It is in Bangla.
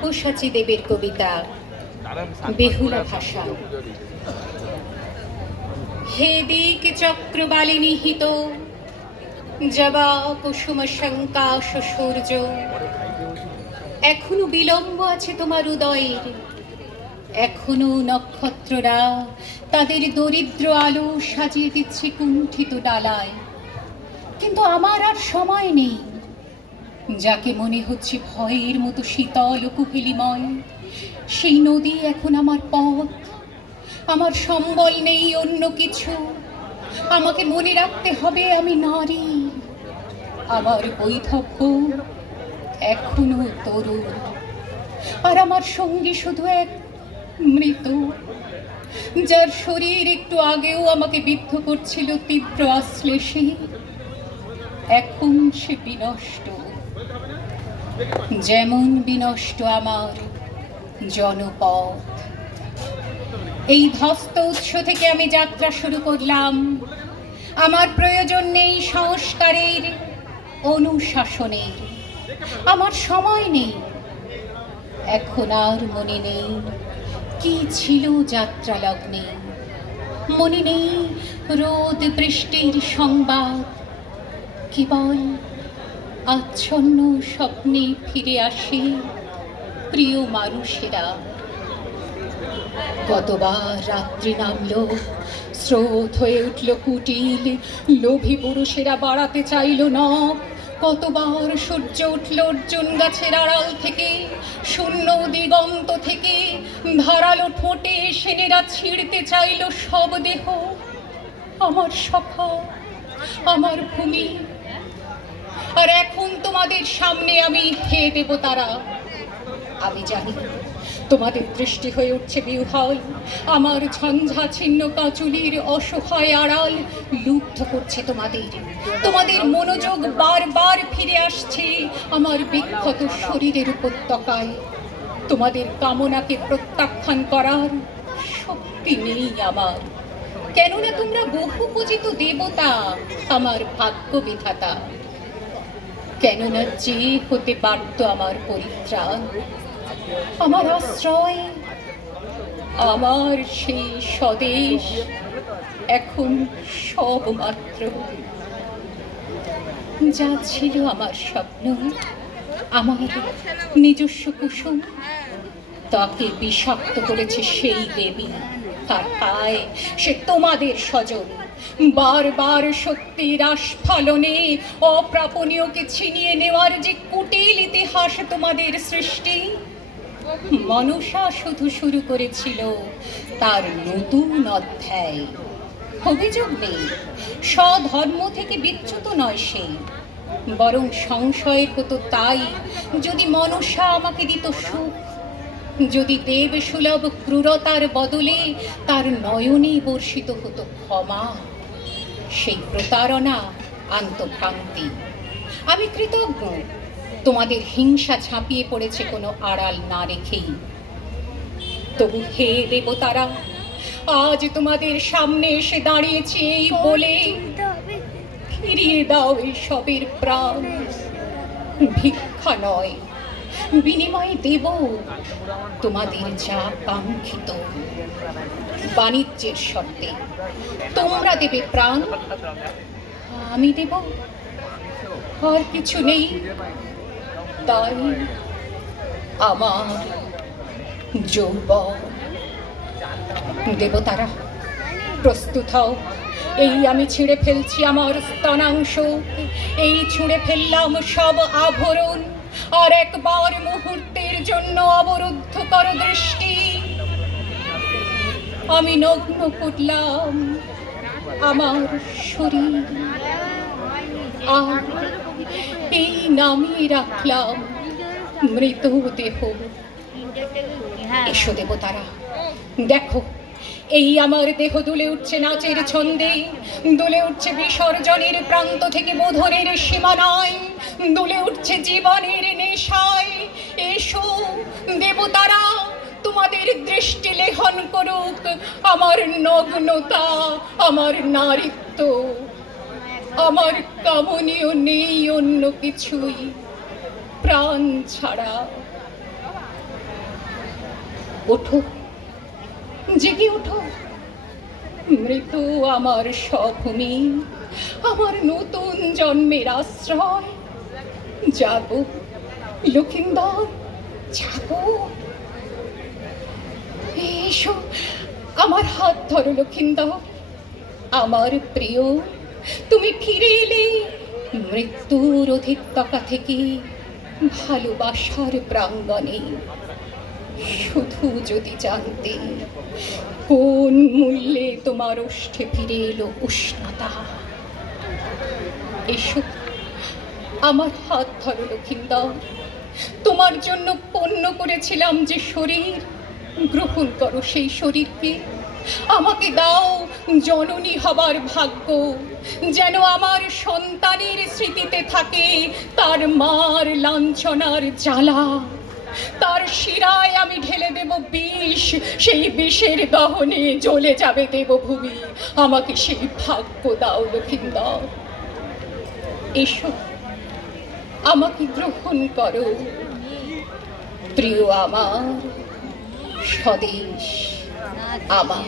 সব্যসাচী দেবের কবিতা বেহুলা ভাষা। হে দিক চক্রবালে নিহিত জবা কুসুম শঙ্কাশ সূর্য, এখনো বিলম্ব আছে তোমার উদয়ের, এখনো নক্ষত্ররা তাদের দরিদ্র আলো সাজিয়ে দিচ্ছে কুণ্ঠিত ডালায়। কিন্তু আমার আর সময় নেই, যাকে মনে হচ্ছে ভয়ের মতো শীতল কুহেলিময়, সেই নদী এখন আমার পথ। আমার সম্বল নেই অন্য কিছু, আমাকে মনে রাখতে হবে আমি নারী, আমার বৈধব্য এখনো তরুণ, আর আমার সঙ্গী শুধু এক মৃত, যার শরীর একটু আগেও আমাকে বিদ্ধ করছিল তীব্র আশ্লেষে, এখন সে বিনষ্ট, যেমন বিনষ্ট আমার জনপদ। এই ধস্ত উৎস থেকে আমি যাত্রা শুরু করলাম। আমার প্রয়োজন নেই সংস্কারের, অনুশাসনের, আমার সময় নেই। এখন আর মনে নেই কি ছিল যাত্রা লগ্নে, মনে নেই রোদ বৃষ্টির সংবাদ, কেবল আচ্ছন্ন স্বপ্নে ফিরে আসে প্রিয় মানুষেরা। কতবার রাত্রি নামলো, স্রোত হয়ে উঠল কুটিল, লোভী পুরুষেরা বাড়াতে চাইল নখ। কতবার সূর্য উঠল অর্জুন গাছের আড়াল থেকে, শূন্য দিগন্ত থেকে ধারালো ঠোঁটে সেনেরা ছিঁড়তে চাইল সব দেহ। আমার সখা, আমার ভূমি, আর এখন তোমাদের সামনে আমি, হে দেবতারা, আমি জানি তোমাদের দৃষ্টি হয়ে উঠছে বিহ্বল, আমার ঝঞ্ঝা ছিন্ন কাঁচুলির অসহায় আড়াল লুব্ধ করছে তোমাদের। তোমাদের মনোযোগ বারবার ফিরে আসছে আমার বিক্ষত শরীরের উপত্যকায়। তোমাদের কামনাকে প্রত্যাখ্যান করার শক্তি নেই আমার, কেননা তোমরা বহু পূজিত দেবতা, আমার ভাগ্য বিধাতা। কেননা যে হতে পারত আমার পরিত্রাণ, আমার আশ্রয়, আমার সেই স্বদেশ এখন সব মাত্র। যা ছিল আমার স্বপ্ন, আমার নিজস্ব কুসুম, তাকে বিষাক্ত করেছে সেই দেবী। তার ঠায় সে তোমাদের স্বজন, বারবার শক্তির আস্ফালনে অপ্রাপণীয়কে ছিনিয়ে নেওয়ার যে কুটিল ইতিহাস তোমাদের সৃষ্টি। মনসা শুধু শুরু করেছিল তার নতুন অধ্যায়। অভিযোগ নেই, স্বধর্ম থেকে বিচ্যুত নয় সে, বরং সংশয়ের হতো তাই যদি মনসা আমাকে দিত সুখ, যদি দেব সুলভ ক্রূরতার বদলে তার নয়নে বর্ষিত হতো ক্ষমা। সেই প্রতারণা আন্তঃভ্রান্তি। আমি কৃতজ্ঞ তোমাদের হিংসা ঝাঁপিয়ে পড়েছে কোনো আড়াল না রেখেই। তবু হে দেবতারা, আজ তোমাদের সামনে এসে দাঁড়িয়েছি এই বলে, ফিরিয়ে দাও এই সবের প্রাণ। ভিক্ষা নয়, বিনিময়ে দেব তোমাদের যা কাঙ্ক্ষিত। বাণিজ্যের শর্তে তোমরা দেবে প্রাণ, আমি দেব আর কিছু নেই। তাই আমার যৌবন। দেবতারা প্রস্তুত হও, এই আমি ছিঁড়ে ফেলছি আমার স্তনাংশ, এই ছুঁড়ে ফেললাম সব আভরণ, আর একবার মুহূর্তের জন্য অবরুদ্ধ করো দৃষ্টি। আমি নগ্ন করলাম আমার শরীর, আর এই নামিয়ে রাখলাম মৃত দেহ। এসো দেবতারা, দেখো এই আমার দেহ দুলে উঠছে নাচের ছন্দে, দুলে উঠছে বিসর্জনের প্রান্ত থেকে বোধনের সীমানায়, দুলে উঠছে জীবনের নেশায়। এসো দেবতারা, তোমাদের দৃষ্টি লেহন করুক আমার নগ্নতা, আমার নারীত্ব। আমার কামনীয় নেই অন্য কিছুই প্রাণ ছাড়া। ওঠো, জেগে ওঠো। মৃত্যু আমার স্বভূমি, আমার নতুন জন্মের আশ্রয়। জাগো লক্ষিন্দর, জাগো। এসো, আমার হাত ধরো লক্ষিন্দর। আমার প্রিয়, তুমি ফিরে এলে মৃত্যুর অধিকতকা থেকে ভালোবাসার প্রাঙ্গণে। শুধু যদি জানতে কোন মূল্যে তোমার ওষ্ঠে ফিরে এলো উষ্ণতা। এসো, আমার হাত ধরো লক্ষিন্দর। তোমার জন্য পণ্য করেছিলাম যে শরীর, গ্রহণ করো সেই শরীরকে। আমাকে দাও জননী হবার ভাগ্য, যেন আমার সন্তানের স্মৃতিতে থাকে তার মার লাঞ্ছনার জ্বালা। তার শিরায় আমি ঢেলে দেব বিষ, সেই বিষের দহনে জ্বলে যাবে দেবভূমি। আমাকে সেই ভাগ্য দাও লক্ষিন্দর। এসো, আমাকে গ্রহণ করো প্রিয় আমার, স্বদেশ আমার।